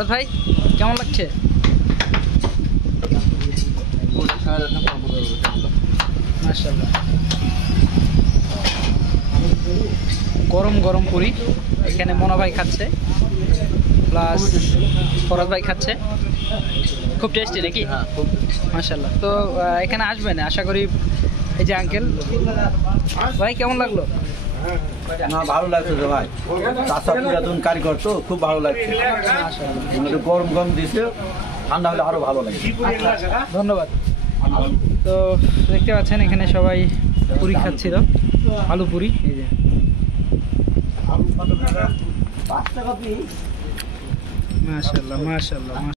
ফরাদ ভাই কেমন লাগছে? মাশাআল্লাহ, গরম গরম পুরি এখানে মনা ভাই খাচ্ছে, প্লাস ফরাদ ভাই খাচ্ছে। খুব টেস্টি নাকি? মাশাআল্লাহ। তো এখানে আসবেন আশা করি। এই যে আঙ্কেল ভাই, কেমন লাগলো? না, ভালো লাগছে তো ভাই, চাষা পুরাতন কারিগর তো খুব ভালো লাগছে। গরম গরম দিয়েছে, ঠান্ডা হলে আরো ভালো লাগে। ধন্যবাদ। তো দেখতে পাচ্ছেন এখানে সবাই পুরি খাচ্ছিল, আলু পুরি। এই যে মাশাআল্লাহ মাশাআল্লাহ।